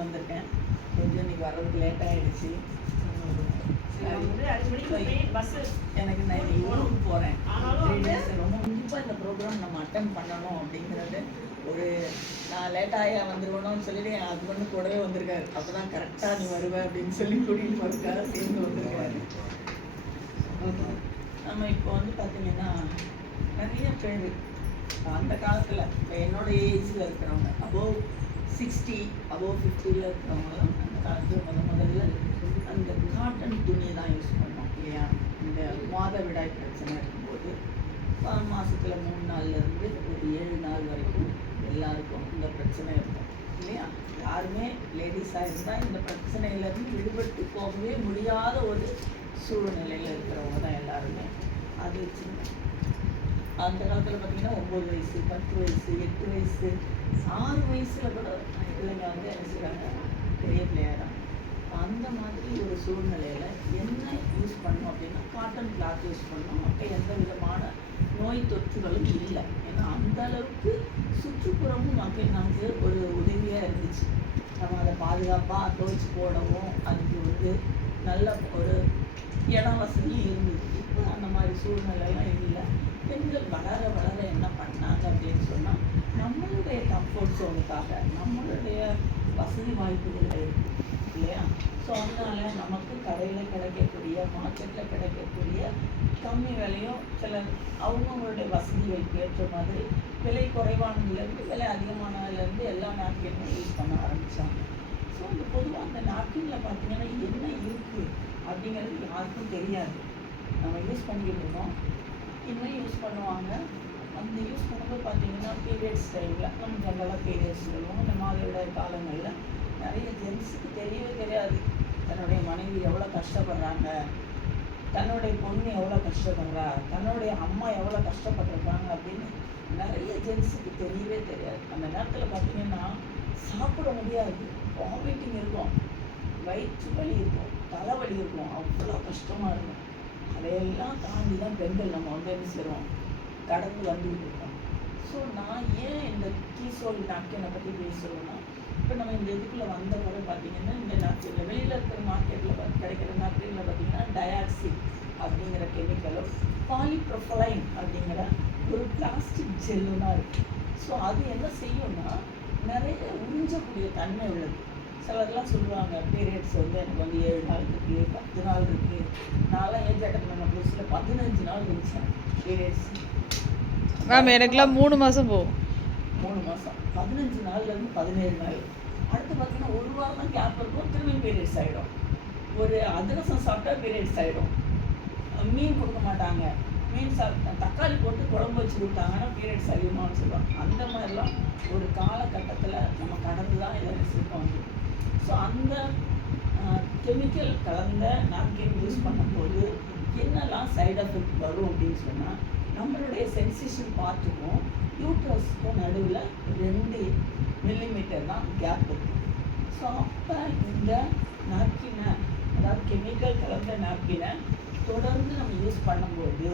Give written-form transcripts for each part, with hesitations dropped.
கொண்டு வந்திருக்கேன். கொஞ்சம் இன்னைக்கு வர்றதுக்கு லேட் ஆகிடுச்சு. எனக்கு நான் இன்னைக்கு ஊருக்கு போகிறேன். ரொம்ப கண்டிப்பாக இந்த ப்ரோக்ராம் நம்ம அட்டன் பண்ணணும் அப்படிங்கிறது ஒரு நான் லேட்டாக வந்துருவணும்னு சொல்லிட்டு என் ஹஸ்பண்ட் கூடவே வந்திருக்காரு. அப்போ தான் கரெக்டாக நீ வருவேன் அப்படின்னு சொல்லி கூட்டிகிட்டு போகிறதுக்காக சேர்ந்து வந்திருக்காரு. நம்ம இப்போ வந்து பார்த்தீங்கன்னா நிறைய பேர் அந்த காலத்தில் இப்போ என்னோட ஏஜில் இருக்கிறவங்க அபோவ் 60 அபோவ் 50 இருக்கிறவங்களும் அந்த காலத்தில் முதல்ல அந்த காட்டன் துணியை தான் யூஸ் பண்ணோம் இல்லையா. இந்த மாதவிடாய் பிரச்சனை இருக்கும்போது மாதத்தில் 3 நாள்லேருந்து ஒரு 7 நாள் வரைக்கும் எல்லாருக்கும் இந்த பிரச்சனை இருக்கும் இல்லையா. யாருமே லேடிஸாக இருந்தால் இந்த பிரச்சனையிலேருந்து விடுபட்டு போகவே முடியாத ஒரு சூழ்நிலையில் இருக்கிறவங்க தான் எல்லாருமே. அது அந்த காலத்தில் பார்த்திங்கன்னா 9 வயசு 10 வயசு 8 வயசு 6 வயசில் கூட பிள்ளைங்க வந்து என்ன செய்கிறாங்க, பெரிய பிள்ளையாகிறாங்க. அந்த மாதிரி ஒரு சூழ்நிலையில் என்ன யூஸ் பண்ணணும் அப்படின்னா காட்டன் கிளாத் யூஸ் பண்ணணும். அப்போ எந்த விதமான நோய் தொற்றுகளும் இல்லை. ஏன்னா அந்த அளவுக்கு சுற்றுப்புறமும் நமக்கு ஒரு உதவியாக இருந்துச்சு. நம்ம அதை பாதுகாப்பாக துவைச்சி போடவும் அதுக்கு வந்து நல்ல ஒரு இடம் வசதியும் இருந்தது. இப்போ அந்த மாதிரி சூழ்நிலைலாம் இல்லை. பெண்கள் வளர வளர என்ன பண்ணாங்க அப்படின்னு சொன்னால் நம்மளுடைய கம்ஃபர்ட் ஜோனுக்காக நம்மளுடைய வசதி வாய்ப்புகள் இல்லையா. ஸோ அதனால் நமக்கு கடையில் கிடைக்கக்கூடிய மார்க்கெட்டில் கிடைக்கக்கூடிய கம்மி விலையும் சில அவங்கவுங்களுடைய வசதிகளுக்கு ஏற்ற மாதிரி விலை குறைவானதுலேருந்து விலை அதிகமானதுலேருந்து எல்லா நாப்கினும் யூஸ் பண்ண ஆரம்பித்தாங்க. ஸோ அந்த பொதுவாக அந்த நாப்கினில் பார்த்திங்கன்னா என்ன இருக்குது அப்படிங்கிறது யாருக்கும் தெரியாது. நம்ம யூஸ் பண்ணிக்கிட்டு இருக்கோம், இன்னும் யூஸ் பண்ணுவாங்க. அந்த யூஸ் பண்ணும்போது பார்த்திங்கன்னா பீரியட்ஸ் டைமில் நம்ம ஜென்ரலாக பீரியட்ஸ் சொல்லுவோம். இந்த மாதிரியோட காலங்களில் நிறைய ஜென்ஸுக்கு தெரியவே தெரியாது தன்னுடைய மனைவி எவ்வளோ கஷ்டப்படுறாங்க, தன்னுடைய பொண்ணு எவ்வளோ கஷ்டப்படுறா, தன்னுடைய அம்மா எவ்வளோ கஷ்டப்பட்டுருக்காங்க அப்படின்னு நிறைய ஜென்ஸுக்கு தெரியவே தெரியாது. அந்த நேரத்தில் பார்த்திங்கன்னா சாப்பிட முடியாது, வாமிட்டிங் இருக்கும், வயிற்று வலி இருக்கும், தலைவலி இருக்கும், அவ்வளோ கஷ்டமாக இருக்கும். அதையெல்லாம் தாண்டி தான் பெண்கள் நம்ம வந்து என்ன செய்கிறோம், கடந்து வந்துக்கிட்டு இருக்கோம். ஸோ நான் ஏன் இந்த கீசோல் நாப்கினை பற்றி பேசுகிறோன்னா, இப்போ நம்ம இந்த இதுக்குள்ளே வந்த பிறகு பார்த்திங்கன்னா இந்த நாப்கினில் வெளியில் இருக்கிற மார்க்கெட்டில் கிடைக்கிற நாப்கினில் பார்த்திங்கன்னா டயாக்சின் அப்படிங்கிற கெமிக்கலும் பாலிப்ரோஃபைலைன் அப்படிங்கிற ஒரு பிளாஸ்டிக் ஜெல்லும் தான் இருக்குது. ஸோ அது என்ன செய்யும்னா நிறைய உறிஞ்சக்கூடிய தன்மை உள்ளது. சிலர்லாம் சொல்லுவாங்க பீரியட்ஸ் வந்து எனக்கு வந்து 7 நாள் இருக்குது, 10 நாள் இருக்குது. நான்லாம் ஏஜ் அட்டன் பண்ண புதுசில் 15 நாள் இருந்துச்சேன் பீரியட்ஸ். மேம் எனக்குலாம் 3 மாதம் போகும். 3 மாதம் 15 நாள்லேருந்து 17 நாள். அடுத்து பார்த்தீங்கன்னா 1 வாரம் தான் கேப் இருக்கும், திரும்பி பீரியட்ஸ் ஆகிடும். ஒரு அதிரசம் சாப்பிட்டா பீரியட்ஸ் ஆகிடும். மீன் கொடுக்க மாட்டாங்க, மீன் சாப்பிட்டா தக்காளி போட்டு குழம்பு வச்சு கொடுத்தாங்கன்னா பீரியட்ஸ் அதிகமாகனு சொல்லுவாங்க. அந்த மாதிரிலாம் ஒரு காலகட்டத்தில் நம்ம கடந்து தான் இதை இருக்கோம். ஸோ அந்த கெமிக்கல் கலந்த நாப்கின் யூஸ் பண்ணும்போது என்னெல்லாம் சைட் எஃபெக்ட் வரும் அப்படின்னு சொன்னால், நம்மளுடைய சென்சேஷன் பார்த்துக்கும் யூட்ரஸ்க்கும் நடுவில் 2 மில்லிமீட்டர் தான் கேப் இருக்குது. ஸோ அப்போ இந்த நாப்கினை, அதாவது கெமிக்கல் கலந்த நாப்கினை தொடர்ந்து நம்ம யூஸ் பண்ணும்போது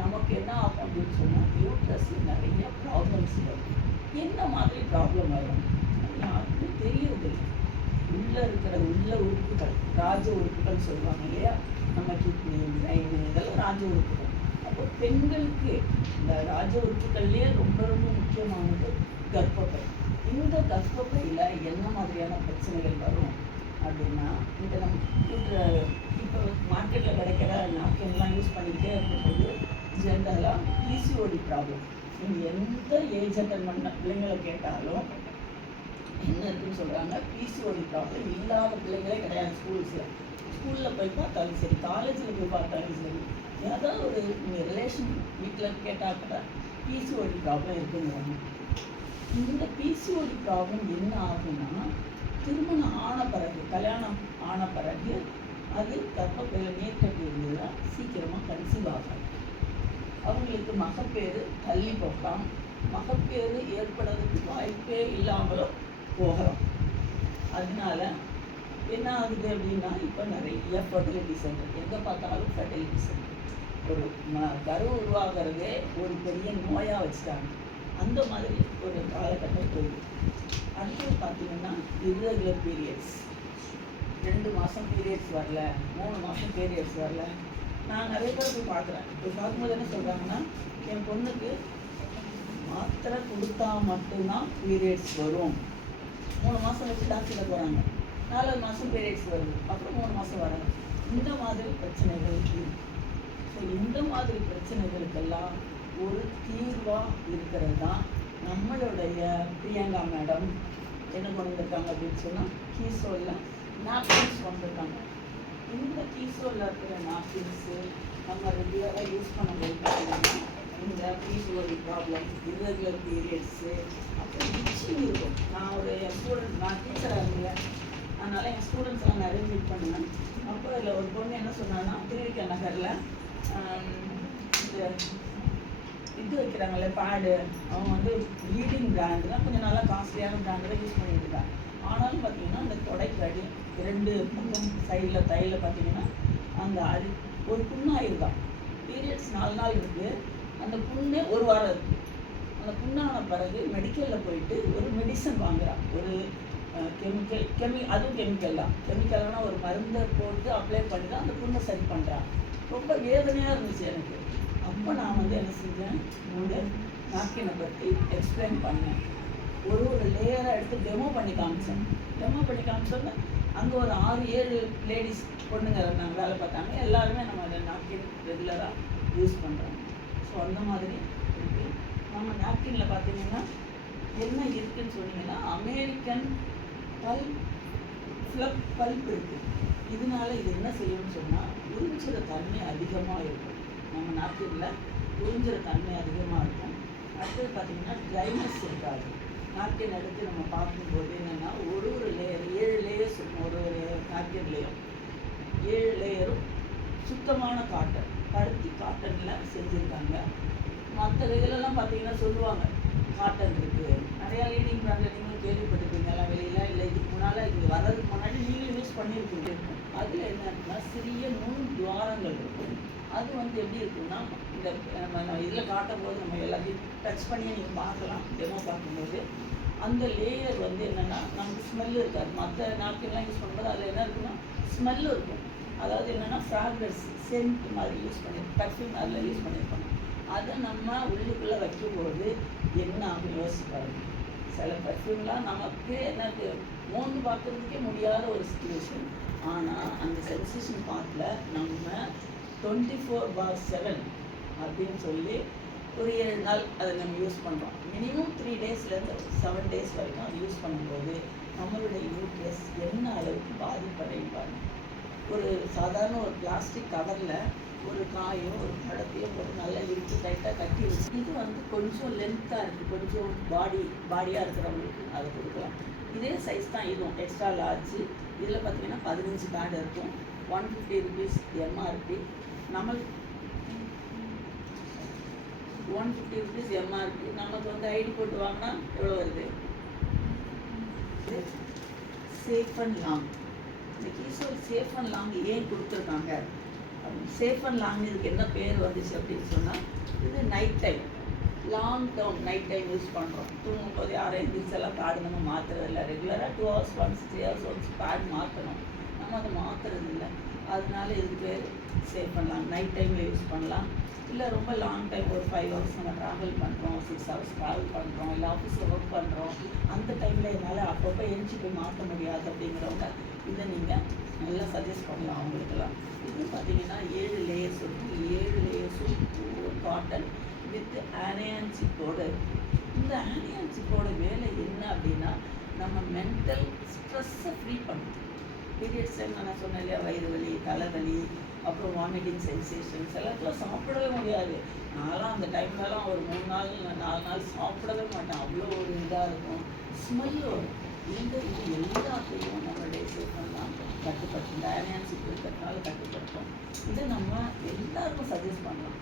நமக்கு என்ன ஆகும் அப்படின்னு சொன்னால் யூட்ரஸில் நிறைய ப்ராப்ளம்ஸ் வரும். என்ன மாதிரி ப்ராப்ளம் வரும் யாருக்கும் தெரியறது. உள்ளே இருக்கிற உள்ள உறுப்புகள், ராஜ உறுப்புகள் சொல்லுவாங்க இல்லையா, நம்ம கிட்னி பிரெயின் இதெல்லாம் ராஜ உறுப்புகள். அப்போ பெண்களுக்கு இந்த ராஜ உறுப்புகள்லேயே ரொம்ப ரொம்ப முக்கியமானது கர்ப்பப்பை. இந்த கர்ப்பப்பையில் என்ன மாதிரியான பிரச்சனைகள் வரும் அப்படின்னா, இந்த நம்ம இப்போ மார்க்கெட்டில் கிடைக்கிற நாப்கின்லாம் யூஸ் பண்ணிக்கிட்டே இருக்கும்போது ஜென்ரலாக பிசிஓடி ப்ராப்ளம். நீங்கள் எந்த ஏஜ் அட்டன் பண்ண பிள்ளைங்களை கேட்டாலும் என்ன இருக்குன்னு சொல்கிறாங்க, பிசிஓடி ப்ராப்ளம் இல்லாத பிள்ளைங்களே கிடையாது. ஸ்கூலில் போய் பார்த்தாலும் சரி, காலேஜில் போய் பார்த்தாலும் சரி, ஏதாவது ஒரு நீங்கள் ரிலேஷன் வீட்டில் கேட்டால் கூட பிசிஓடி ப்ராப்ளம் இருக்குங்கிறாங்க. இந்த பிசிஓடி ப்ராப்ளம் என்ன ஆகுன்னா, திருமணம் ஆன பிறகு, கல்யாணம் ஆன பிறகு அது கர்ப்பப்பையில் நீர்க்கட்டி இருந்ததுன்னா சீக்கிரமாக கன்சீவ் ஆகாது. அவங்களுக்கு மகப்பேறு தள்ளி போகலாம், மகப்பேறு ஏற்படுறதுக்கு வாய்ப்பே இல்லாமலும் போகலாம். அதனால என்ன ஆகுது அப்படின்னா, இப்போ நிறைய ஃபர்டிலிட்டி சென்டர், எங்கே பார்த்தாலும் ஃபர்டிலிட்டி சென்டர். ஒரு கரு உருவாகிறதே ஒரு பெரிய நோயாக வச்சுட்டாங்க. அந்த மாதிரி ஒரு காலகட்டம் போகுது. அடுத்தது பார்த்தீங்கன்னா irregular பீரியட்ஸ். 2 மாதம் பீரியட்ஸ் வரல, 3 மாதம் பீரியட்ஸ் வரல. நான் நிறைய பேர் போய் பார்க்குறேன். போய் பார்க்கும்போது என்ன சொல்கிறாங்கன்னா, என் பொண்ணுக்கு மாத்திரை கொடுத்தா மட்டும்தான் பீரியட்ஸ் வரும். 3 மாதம் வச்சு டாக்டர்கிட்ட போகிறாங்க, 4 மாதம் பீரியட்ஸ் வருது, அப்புறம் 3 மாதம் வராது. இந்த மாதிரி பிரச்சனைகள் இருக்குது. ஸோ இந்த மாதிரி பிரச்சனைகளுக்கெல்லாம் ஒரு தீர்வாக இருக்கிறது தான் நம்மளுடைய பிரியங்கா மேடம் என்ன கொண்டு வந்திருக்காங்க அப்படின்னு சொன்னால், கீசோலில் நாப்கின்ஸ் கொண்டிருக்காங்க. இந்த கீசோலில் இருக்கிற நாப்கின்ஸு நம்ம ரெகுலராக யூஸ் பண்ணும்போது பார்த்தீங்கன்னா இந்த பிசிஓடி ப்ராப்ளம், irregular பீரியட்ஸு, அப்புறம் இச்சிங் இருக்கும். நான் ஒரு ஸ்டூடெண்ட், நான் டீச்சராக இருந்தேன், அதனால் என் ஸ்டூடெண்ட்ஸ்லாம் நிறைய மீட் பண்ணுவேன். அப்போ அதில் ஒரு பொண்ணு என்ன சொன்னான்னா, திருவிக்கா நகரில் இந்த இது வைக்கிறாங்கல்ல பேடு, அவங்க வந்து லீடிங் பிராண்டுலாம் கொஞ்சம் நல்லா காஸ்ட்லியான பிராண்டில் யூஸ் பண்ணிட்டு இருக்காங்க. ஆனாலும் பார்த்தீங்கன்னா அந்த தொடைக்கு அடி 2 பக்கம் சைடில் தையில் பார்த்தீங்கன்னா அந்த ஒரு புண்ணாயிருதான். பீரியட்ஸ் 4 நாள் இருக்குது, அந்த புண்ணே 1 வாரம் இருக்குது. அந்த புண்ணான பிறகு மெடிக்கலில் போயிட்டு ஒரு மெடிசன் வாங்குறான், ஒரு அதுவும் கெமிக்கல் தான். கெமிக்கல்னால் ஒரு மருந்தை போட்டு அப்ளை பண்ணி தான் அந்த புண்ணை சரி பண்ணுறான். ரொம்ப வேதனையாக இருந்துச்சு எனக்கு. அப்போ நான் வந்து என்ன செஞ்சேன், இந்த நாப்கினை பற்றி எக்ஸ்பிளைன் பண்ணேன். ஒரு லேயராக எடுத்து டெமோ பண்ணி காமிச்சேன். டெமோ பண்ணி காமிச்சோன்னா அங்கே ஒரு 6-7 லேடிஸ் பொண்ணுங்க இருந்தாங்க, வேலை பார்த்தாங்க. எல்லாருமே நம்ம அந்த நாப்கின் ரெகுலராக யூஸ் பண்ணுறாங்க. ஸோ அந்த மாதிரி இருக்குது. நம்ம நாப்கினில் பார்த்தீங்கன்னா என்ன இருக்குதுன்னு சொன்னீங்கன்னா, அமெரிக்கன் பல்ப் இருக்குது. இதனால இது என்ன செய்யணும்னு சொன்னால், உறிஞ்சுற தன்மை அதிகமாக இருக்கும். நம்ம நாப்கினில் உறிஞ்சுற தன்மை அதிகமாக இருக்கும். அடுத்தது பார்த்திங்கன்னா ட்ரைனஸ் இருக்காது. நாப்கின் எடுத்து நம்ம பார்க்கும்போது என்னென்னா, ஒரு லேயர் 7 லேயர்ஸ் இருக்கும். ஒரு நாப்கின்லேயும் 7 லேயரும் சுத்தமான காட்டன், பருத்தி காட்டனில் செஞ்சுருக்காங்க. மற்ற இதிலெல்லாம் பார்த்தீங்கன்னா சொல்லுவாங்க காட்டன் இருக்குது. நிறையா லீடிங் பிராண்டில் நீங்களும் கேள்விப்பட்டிருப்பீங்க எல்லாம் வெளியில். இல்லை இதுக்கு முன்னால் இது வர்றதுக்கு முன்னாடி நீங்களும் யூஸ் பண்ணியிருப்பீங்க. அதில் என்ன இருக்குன்னா, சிறிய நுண் துவாரங்கள் இருக்கும். அது வந்து எப்படி இருக்குன்னா, இந்த நம்ம இதில் காட்டும் போது நம்ம எல்லாத்தையும் டச் பண்ணி நீங்கள் பார்க்கலாம். டெமோ பார்க்கும்போது அந்த லேயர் வந்து என்னென்னா, நமக்கு ஸ்மெல்லு இருக்காது. மற்ற நாப்கின்லாம் யூஸ் பண்ணும்போது அதில் என்ன இருக்குன்னா ஸ்மெல்லு இருக்கும். அதாவது என்னென்னா ஃப்ராக்ரன்ஸ், சென்ட் மாதிரி யூஸ் பண்ணியிருக்கோம், பர்ஃப்யூம் அதில் யூஸ் பண்ணியிருப்பாங்க. அதை நம்ம உள்ளுக்குள்ளே வைக்கும்போது என்ன ஆகும் யோசிப்பாங்க. சில பர்ஃப்யூம்லாம் நமக்கு என்னது மோந்து பார்க்குறதுக்கே முடியாத ஒரு சிச்சுவேஷன். ஆனால் அந்த சென்சேஷன் பார்ட்டில் நம்ம 24/7 அப்படின்னு சொல்லி ஒரு 7 நாள் அதை நம்ம யூஸ் பண்ணுறோம். மினிமம் 3 டேஸ்லேருந்து 7 டேஸ் வரைக்கும் அதை யூஸ் பண்ணும்போது நம்மளுடைய யூட்ரஸ் என்ன அளவுக்கு பாதிப்படையும் பாருங்கள். ஒரு சாதாரண ஒரு பிளாஸ்டிக் கவரில் ஒரு காயோ ஒரு பழத்தையோ போட்டு நல்லா இறுக்கி டைட்டாக கட்டி வச்சு, இது வந்து கொஞ்சம் லென்த்தாக இருக்குது, கொஞ்சம் பாடியாக இருக்கிறவங்களுக்கு அதை கொடுக்கலாம். இதே சைஸ் தான் இதுவும், எக்ஸ்ட்ரா லார்ஜு. இதில் பார்த்தீங்கன்னா 15 பேட் இருக்கும். 150 rupees எம்ஆர்பி. நம்மளுக்கு 150 rupees எம்ஆர்பி. நமக்கு வந்து ஐடி போட்டு வாங்கினா எவ்வளோ வருது? Safe and long. இந்த கீசோல் சேஃப் அண்ட் லாங் ஏன் கொடுத்துருக்காங்க? சேஃப் அண்ட் லாங் இதுக்கு என்ன பேர் வந்துச்சு அப்படின்னு சொன்னால், இது night time, long term night time use பண்ணுறோம். தூங்கும்போது யாரும் எல்லாம் பேடு நம்ம மாற்றுறதில்ல. ரெகுலராக 2 hours once 3 hours once bad மாற்றணும், நம்ம அதை மாற்றுறதில்ல. அதனால இதுக்கு பேர் சேஃப் அண்ட் லாங். நைட் டைமில் யூஸ் பண்ணலாம். இல்லை ரொம்ப லாங் டைம் ஒரு 5 hours நம்ம ட்ராவல் பண்ணுறோம், 6 hours ட்ராவல் பண்ணுறோம், இல்லை ஆஃபீஸில் ஒர்க் பண்ணுறோம், அந்த டைமில் என்னால் அப்பப்போ எழுச்சி போய் மாற்ற முடியாது அப்படிங்கிறவங்க இதை நீங்கள் நல்லா சஜஸ்ட் பண்ணலாம் அவங்களுக்கெல்லாம். இது பார்த்தீங்கன்னா 7 லேயர்ஸ் இருக்கும். 7 லேயர்ஸும் காட்டன் வித் ஆனியான் சிப்போட. இந்த ஆனியான் சிப்போட வேலை என்ன அப்படின்னா, நம்ம மென்டல் ஸ்ட்ரெஸ்ஸை ஃப்ரீ பண்ணும். பீரியட்ஸ் டைம் நான் சொன்னேன் இல்லையா, வயிறு வலி, தலைவலி, அப்புறம் வாமிட்டிங் சென்சேஷன்ஸ் எல்லாத்தையும் சாப்பிடவே முடியாது. நான்லாம் அந்த டைம்லலாம் ஒரு 3 நாள் 4 நாள் சாப்பிடவே மாட்டேன். அவ்வளோ ஒரு இதாக இருக்கும், ஸ்மெல்லு வரும். இந்த இது எல்லாத்தையும் நம்மளுடைய சேஃபெல்லாம் கட்டுப்படுத்தும். இந்த ஆனியான் சிப் இருக்கிறதுனால கட்டுப்படுத்தும். இதை நம்ம எல்லாருக்கும் சஜஸ்ட் பண்ணலாம்.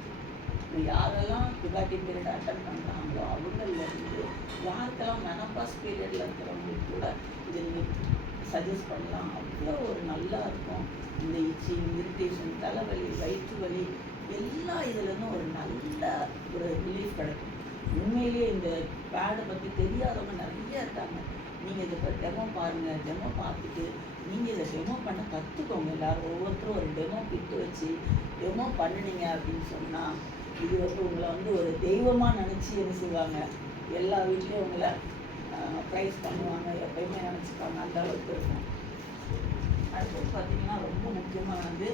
யாரெல்லாம் புகாட்டி பீரியட் அட்டன் பண்ணுறாங்களோ அவங்கள்லேருந்து யாருக்கெல்லாம் மெனப்பாஸ் பீரியடில் இருக்கிறவங்களுக்கு கூட இதை நீங்கள் சஜஸ்ட் பண்ணலாம். அவ்வளோ ஒரு நல்லா இருக்கும். இந்த இச்சிங், இரிட்டேஷன், தலைவலி, வயிற்று வலி எல்லா இதுலேருந்தும் ஒரு நல்ல ஒரு ரிலீஃப் கிடைக்கும். உண்மையிலேயே இந்த பேடை பற்றி தெரியாதவங்க நிறைய இருக்காங்க. நீங்கள் இதை டெமோ பாருங்கள், டெமோ பார்த்துட்டு நீங்கள் இதை டெமோ பண்ண கற்றுக்கோங்க. எல்லோரும் ஒவ்வொருத்தரும் ஒரு டெமோ கிட்டு வச்சு டெமோ பண்ணினீங்க அப்படின்னு சொன்னால் இது வந்து உங்களை வந்து ஒரு தெய்வமாக நினச்சி என்ன செய்வாங்க, எல்லா வீட்லேயும் உங்களை ப்ரைஸ் பண்ணுவாங்க, எப்பயுமே நினச்சிப்பாங்க. அந்த அளவுக்கு இருக்கும். அடுத்தது பார்த்திங்கன்னா ரொம்ப முக்கியமானது,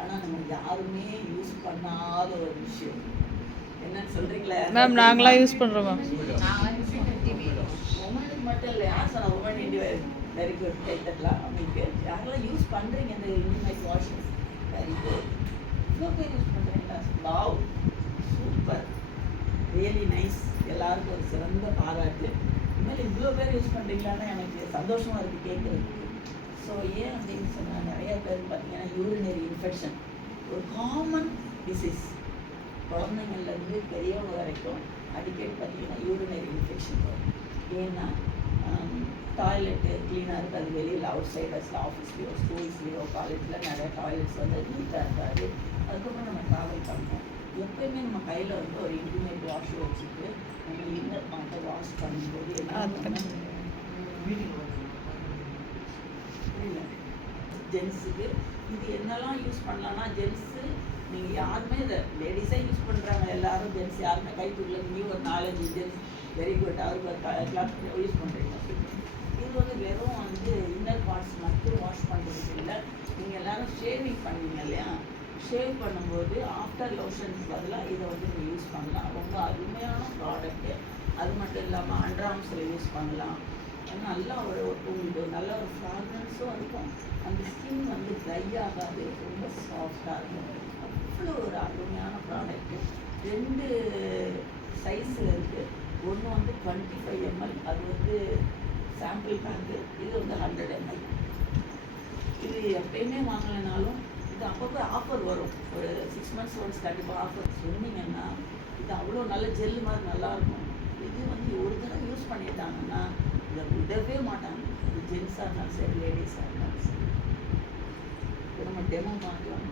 ஆனால் நம்ம யாருமே யூஸ் பண்ணாத ஒரு விஷயம் என்னன்னு சொல்கிறீங்களா மேம்? நாங்களாம் யூஸ் பண்ணுறோம் மேம். உமனுக்கு மட்டும் இல்லை, யார் சொன்னால் உமன் இண்டியா வெரி குட், கைத்தட்டலாம். அவங்களுக்கு யாரெல்லாம் யூஸ் பண்ணுறீங்க இந்த இன்டிமேட் வாஷஸ்? Very good. இவ்வளோ பேர் யூஸ் பண்ணுறீங்களா? Wow, super, really nice. எல்லாருக்கும் ஒரு சிறந்த பாராட்டு. இனிமேல் இவ்வளோ பேர் யூஸ் பண்ணுறீங்களான்னு எனக்கு சந்தோஷமாக இருக்குது கேட்குறதுக்கு. ஸோ ஏன் அப்படின்னு சொன்னால் நிறைய பேர் பார்த்தீங்கன்னா யூரினரி இன்ஃபெக்ஷன் ஒரு காமன் டிசீஸ். குழந்தைங்கள்லேருந்து பெரியவங்க வரைக்கும் அடிக்கடி பார்த்தீங்கன்னா யூரினரி இன்ஃபெக்ஷன் வரும். ஏன்னா டாய்லெட்டு க்ளீனாக இருக்காது, வெளியில் அவுட் சைடர்ஸில், ஆஃபீஸ்லேயோ ஸ்கூல்ஸ்லேயோ காலேஜில் நிறைய டாய்லெட்ஸ் வந்து நீட்டாக இருக்காது. அதுக்கப்புறம் நம்ம ட்ராவல் பண்ணுறோம். எப்போயுமே நம்ம கையில் வந்து ஒரு இன்டிமேட் வாஷ் வச்சுட்டு நம்ம இன்னர் பார்ட்டை வாஷ் பண்ணும்போது என்ன புரியல ஜென்ஸுக்கு இது என்னெல்லாம் யூஸ் பண்ணலான்னா, ஜென்ஸு நீங்கள் யாருமே இதை லேடிஸே யூஸ் பண்ணுறாங்க, எல்லாரும் ஜென்ஸ் யாருமே கை தூக்கல. நீ ஒரு 4-5 ஜென்ஸ் வெரி குட், அவருக்கு கிளாஸ் யூஸ் பண்ணுறீங்க. இது வந்து வெறும் வந்து இன்னர் பார்ட்ஸ் மட்டும் வாஷ் பண்ணுறதுக்கு இல்லை. நீங்கள் எல்லோரும் ஷேவிங் பண்ணுவீங்க இல்லையா? ஷேவ் பண்ணும்போது ஆஃப்டர் லோஷன்ஸ் பதிலாக இதை வந்து நீங்கள் யூஸ் பண்ணலாம். ரொம்ப அருமையான ப்ராடக்ட்டு. அது மட்டும் இல்லாமல் அண்டர்ஆர்ம்ஸில் யூஸ் பண்ணலாம். நல்லா ஒரு உங்களுக்கு நல்ல ஒரு ஃப்ராக்ரன்ஸும் இருக்கும். அந்த ஸ்கின் வந்து ட்ரை ஆகாது, ரொம்ப சாஃப்டாக இருக்கும். அவ்வளோ ஒரு அருமையான ப்ராடக்ட்டு. 2 சைஸில் இருக்குது. ஒன்று வந்து 25 ml, அது வந்து சாம்பிள் பேக்கு. இது வந்து 100 ml. இது எப்பயுமே வாங்கலைனாலும் இது அப்பப்போ ஆஃபர் வரும். ஒரு 6 months ஒன்ஸ் கண்டிப்பாக ஆஃபர் சொன்னீங்கன்னா இது அவ்வளோ நல்ல ஜெல்லு மாதிரி நல்லாயிருக்கும். இது வந்து ஒரு தடவை யூஸ் பண்ணிட்டாங்கன்னா இதை விடவே மாட்டாங்க. இது ஜென்ஸாக இருந்தாலும் சரி, லேடிஸாக இருந்தாலும் சரி. இப்போ நம்ம டெமோ பார்க்கலாம்.